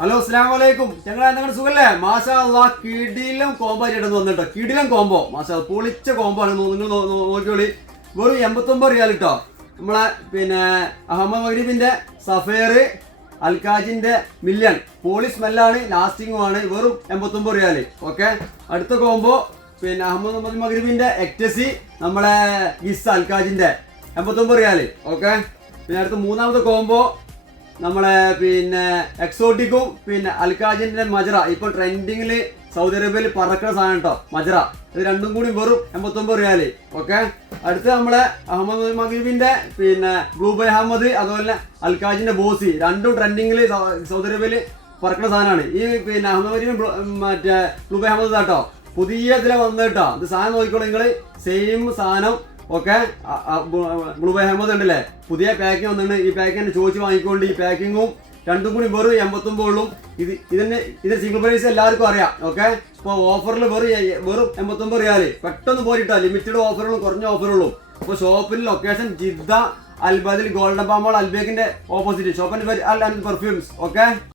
Hello അസ്സലാമു അലൈക്കും. ഞങ്ങൾ സുഖല്ലേ? മാഷാ അല്ലാഹ് കിടിലം കോംബോ ആയിട്ട് വന്നിട്ടോ. കിടിലം കോംബോ, മാഷാ പൊളിച്ച കോംബോ ആണ്. നിങ്ങൾ നോക്കിയോളി, വെറും 89 റിയാൽ കേട്ടോ. നമ്മളെ അഹമ്മദ് മഗ്രിബിന്റെ സഫേർ അൽക്കാജിന്റെ മില്യൺ പോളി സ്മെല്ലാണ്, ലാസ്റ്റിംഗും ആണ്. വെറും 89 റിയാൽ. ഓക്കെ, അടുത്ത കോംബോ അഹമ്മദ് മഗ്രിബിന്റെ എക്ടസി നമ്മളെ ഗിസ് അൽക്കാജിന്റെ 89 റിയാൽ. ഓക്കെ, അടുത്ത മൂന്നാമത്തെ കോംബോ നമ്മളെ എക്സോട്ടിക്കും അൽക്കാജിന്റെ മജറ. ഇപ്പൊ ട്രെൻഡിങ്ങിൽ സൗദി അറേബ്യയിൽ പറക്കുന്ന സാധനം കേട്ടോ, മജറ. ഇത് രണ്ടും കൂടി വെറും 89 റിയാൽ. ഓക്കെ, അടുത്ത നമ്മളെ അഹമ്മദ് മഗ്രിബിന്റെ ബ്ലൂ ബൈ അഹമ്മദ്, അതുപോലെ അൽക്കാജിന്റെ ബോസി, രണ്ടും ട്രെൻഡിങ്ങിൽ സൗദി അറേബ്യയിൽ പറക്കുന്ന സാധനമാണ്. ഈ അഹമ്മദ് മഗ്രിബിൻ മറ്റേ ബ്ലൂ ബൈ അഹമ്മദ് കേട്ടോ, പുതിയ ഇതിലെ വന്നത് കേട്ടോ. ഇത് സാധനം നോക്കിക്കോളൂ നിങ്ങൾ, സെയിം സാധനം. ഓക്കെ, ബ്ലൂ ബൈ അഹമ്മദ് ഉണ്ടല്ലേ, പുതിയ പാക്കിങ് വന്നിട്ടുണ്ട്. ഈ പാക്കിങ് ചോദിച്ച് വാങ്ങിക്കൊണ്ട്, ഈ പാക്കിങ്ങും രണ്ടും കൂടി വെറും 89 ഇതിന്റെ സിംഗിൾ പ്രൈസ് എല്ലാവർക്കും അറിയാം. ഓക്കെ, ഇപ്പോൾ ഓഫറിൽ വെറും 89 റിയാൽ. പെട്ടെന്ന് പോയിട്ടാ, ലിമിറ്റഡ് ഓഫറുകളും കുറഞ്ഞ ഓഫറുകളും. അപ്പോൾ ഷോപ്പിൽ ലൊക്കേഷൻ ജിദ്ദ അൽബദിൽ ഗോൾഡൻ പാമോൾ അൽബേക്കിന്റെ ഓപ്പോസിറ്റ് ഷോപ്പിന്റെ പെർഫ്യൂംസ്. ഓക്കെ.